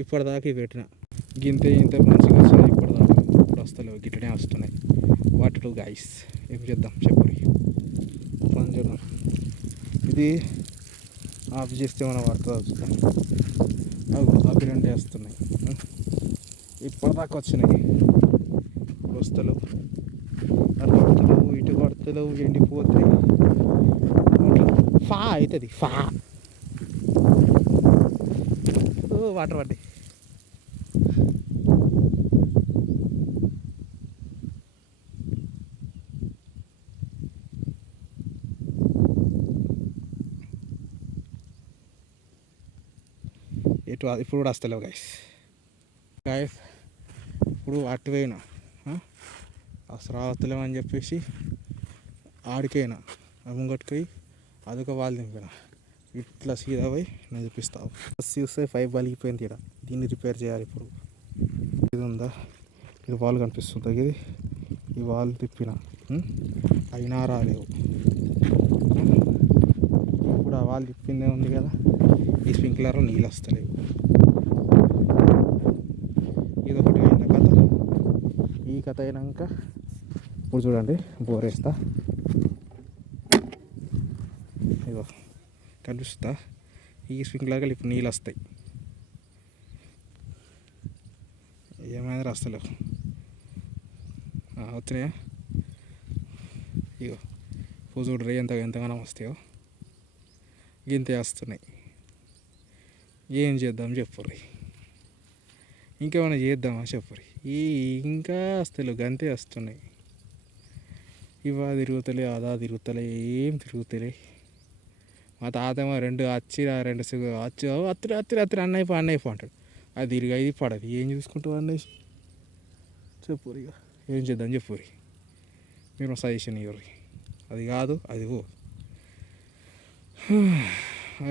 ఇప్పటిదాకా పెట్టిన గింతే ఇంత మంచిగా వస్తున్నాయి ఇప్పటిదాకా. ఇప్పుడు వస్తలేవు, గిట్లనే వస్తున్నాయి. వాట్ టు గైస్, ఏం చేద్దాం చెప్పు, పని చేద్దాం. ఇది ఆఫ్ చేస్తే మనం పడుతుందా చూద్దాం. అవి రెండు వేస్తున్నాయి, ఇప్పటిదాకా వచ్చినాయి. ఇప్పుడు వస్తలేవు, అటు పడుతలేవు, ఇటు పడుతలేవు, ఎండిపోతాయి. ఫా అవుతుంది, ఫా వాటర్ పడ్డాయి. ఇప్పుడు కూడా వస్తలేవు గైస్. ఇప్పుడు అటు పోయినా అసలు రావట్లేవు అని చెప్పేసి ఆడికైనా ముంగట్టుకి అదొక వాళ్ళు దింపిన. ఇట్లా సీదా పోయి నేను చూపిస్తావు. చూస్తే 5 పలిగిపోయింది ఇక్కడ. దీన్ని రిపేర్ చేయాలి. ఇప్పుడు ఇది ఉందా, ఇది వాల్ కనిపిస్తుంది. ఇది ఈ వాల్ తిప్పిన, అయినా రాలేవు. ఇప్పుడు ఆ వాల్ తిప్పిందే ఉంది కదా, ఈ స్ప్రింక్లర్లో నీళ్ళు వస్తలేవు. ఇది ఒకటి అయిన కథ. ఈ కథ అయినాక ఇప్పుడు చూడండి, బోర్ వేస్తా. ఇగో కనిపిస్తుందా, ఈ స్ప్రింక్లర్కి ఇప్పుడు నీళ్ళు వస్తాయి. ఏమైనా వస్తలేవు, వచ్చినాయా? ఇగో చూడు ఎంతగానో వస్తాయో, గింతే వస్తున్నాయి. ఏం చేద్దాం చెప్పుర్రి, ఇంకేమైనా చేద్దామా చెప్పుర్రి. ఇంకా వస్తలేవు, గంతే వస్తున్నాయి. ఇవా తిరుగుతలే, అదా తిరుగుతలే, ఏం తిరుగుతలే. మా తాతేమో రెండు అత్తిరి అన్నైపో అంటాడు. అది తిరిగి ఇది పడదు. ఏం చూసుకుంటావు అన్నేసి చెప్పుర్రి. ఇక ఏం చేద్దాం చెప్పుర్రి, మీరు సజెషన్ ఇవ్వరు. అది కాదు అది పో.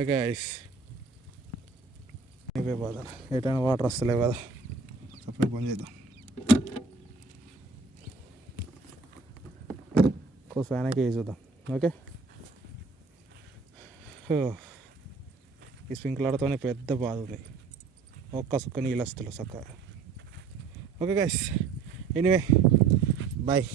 గైస్ ఇవే బాధలు, ఎటైనా వాటర్ వస్తలేవు కదా, సపరేట్ పని చేద్దాం. ఫ్యాన్ అయితే చూద్దాం. ఓకే, ఈ స్ప్రింక్లర్తోనే పెద్ద బాధ ఉంది. ఒక్క సుక్క నీళ్ళు వస్తలేవు చక్కగా. Okay guys, anyway bye.